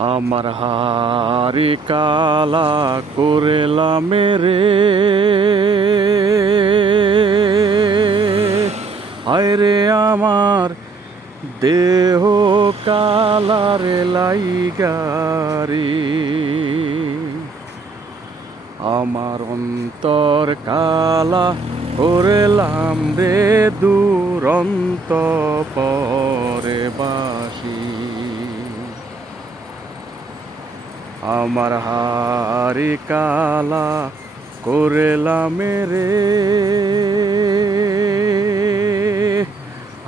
আমার হারি কালা করেলা মেরে হায়রে আমার দেহ কালারে লাইগারি আমার অন্তর কালা করেলাম রে দুরন্ত পরে বাসি আমার হারি কালা করেলাম রে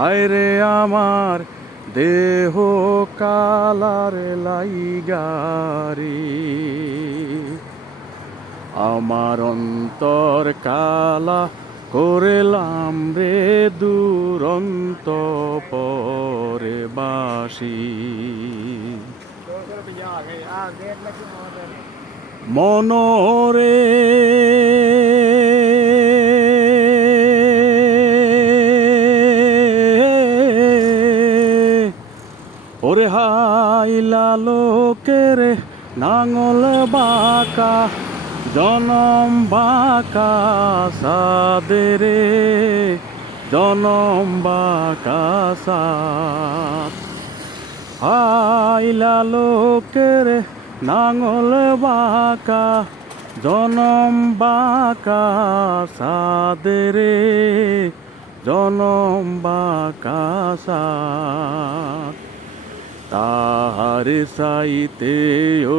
হায়রে আমার দেহ কালার লাইগারি আমার অন্তর কালা করেলাম রে দুরন্ত পরে বাসি মনরে ওরে হাইলা লোকের নাঙল বাঁকা জনম বাঁকা সাদেরে জনম বাঁকা সাদ হাইলা লোকের নাঙল বাঁকা জনম বাঁকা সাদেরে জনম বাঁকা সাদ তাহার সাইতে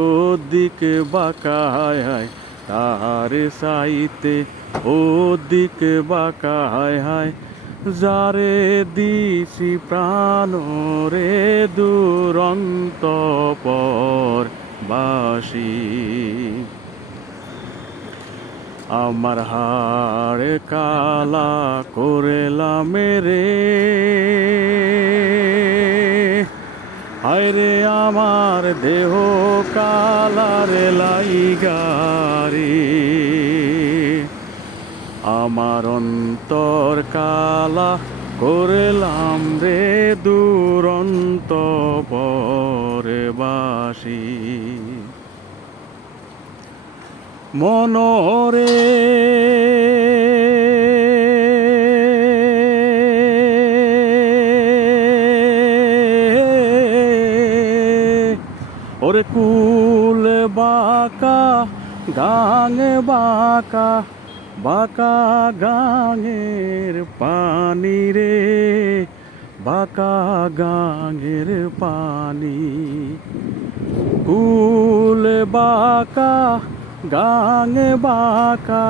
ওদিকে বাঁকা হায় তাহার সাইতে ওদিকে বাঁকা হায় যারে দিছি প্রাণ রে দুরন্ত পর বাসি আমার হাড় কালা করেলাম রে হায়রে আমার দেহ কালারে লাইগারি আমার অন্তর কালা করেলাম রে দুরন্ত পরে বাসি মনরে ওরে কুল বাঁকা গাঙে বাঁকা বাঁকা গাঙের পানি রে বাঁকা গাঙের পানি কুল বাঁকা গাঙে বাঁকা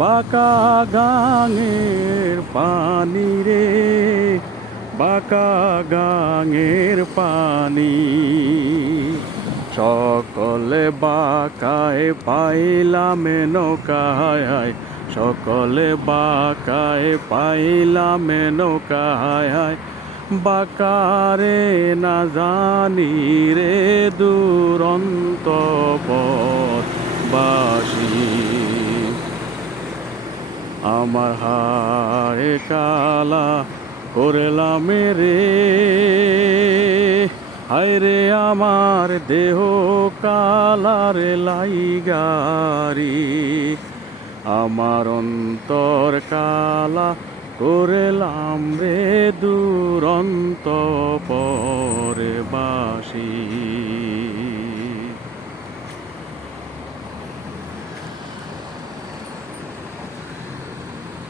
বাঁকা গাঙের পানি রে বাঁকা গাঙের পানি সকলে বাঁকায় পাইলাম নৌকায় সকলে বাঁকায় পাইলাম নৌকায় বাঁকারে না জানি রে দুরন্ত পথ বাসি আমার হাড়ে কালা করেলাম রে হায়রে আমার দেহ কালারে লাইগারি আমার অন্তর কালা করেলাম রে দুরন্ত পরে বাসি।